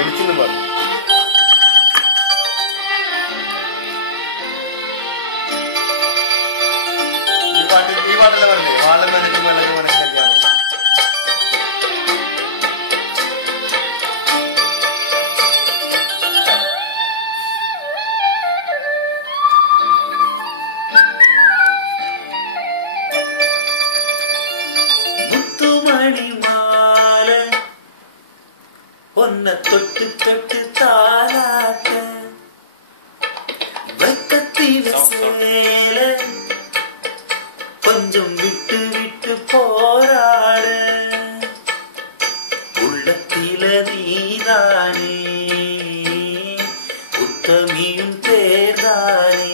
എനിക്കൊന്നും പറഞ്ഞു ഈ പാട്ടല്ലേ പറഞ്ഞേ വാളം വന്നിട്ട് വെള്ളം മനസ്സിലാക്കിയാൽ பொன்ன தொட்டு தொட்டு தாலாட்ட வெக்கத்தில சேல கொஞ்சம் விட்டு விட்டு போராட உள்ளத்தில நீதானே உத்தமியும் தேர்தானே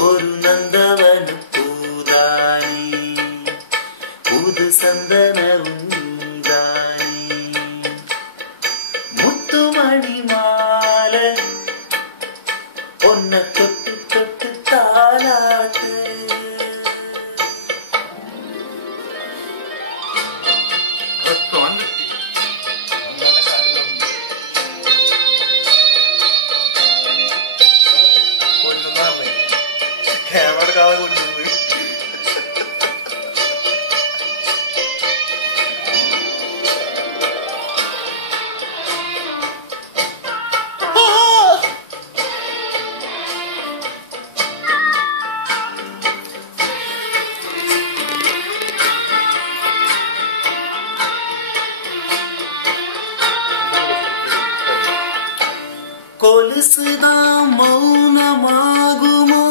ஒரு நந்தவன பூதானே புது சந்தனவும் மணிமாலை பொன்ன தொட்டு தொட்டு தாலாட்டு ക്യാമറ കൊല്ലുന്നു கொலுசுதான் மௌனமாகுமா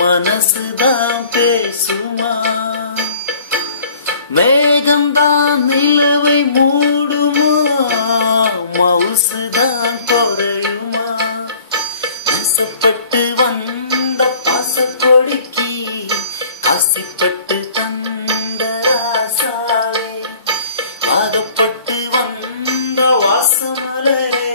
மனசுதான் பேசுமா மேகம்தான் நிலவை மூடுமா மவுசுதான் குறையுமா ஆசைப்பட்டு வந்த பாசக்கொடிக்கு ஆசைப்பட்டு தந்த ராசாவே ஆகப்பட்டு வந்த வாசமலரே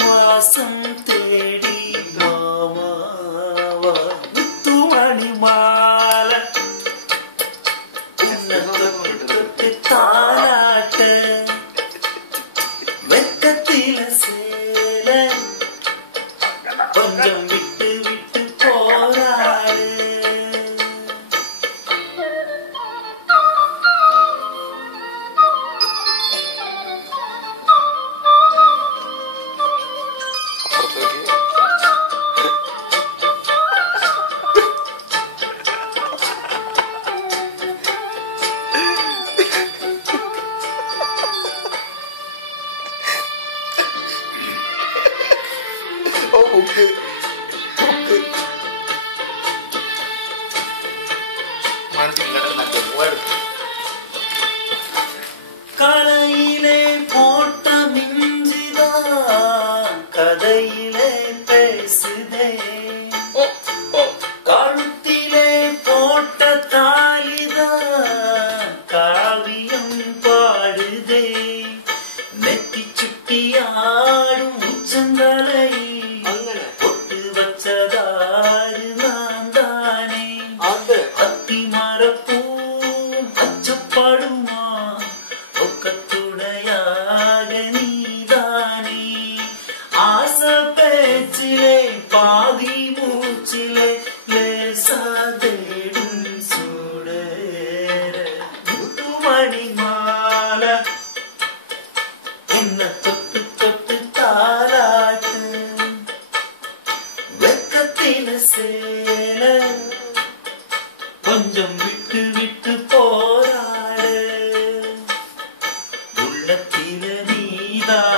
வாசம் தேடி மாமாவா முத்துமணி மாலை தொட்டு தாலாட்ட வெக்கத்தில சேல கொஞ்சம் விட்டு விட்டு போராடு கலையிலே போட்ட மிஞ்சிதான் கதையிலே பேசுதே கழுத்திலே போட்ட தாலிதான் காவியம் பாடுதே நெத்தி சுட்டி ஆடும் உச்சங்களை பொட்டு வச்சதாரு நான் தானே அத்தி மரப்பூ அச்சப்படுமா ஒக்கத்துணையாக நீதானே ஆசை பேச்சிலே பாதி மூச்சிலே லேசா தேடும் சூடேற முத்துமணி மாலை என்ன தொட்டு தொட்டு தாலாட்டு வெக்கத்தில சேல கொஞ்சம் விட்டு விட்டு போராடு உள்ளத்தில நீதான்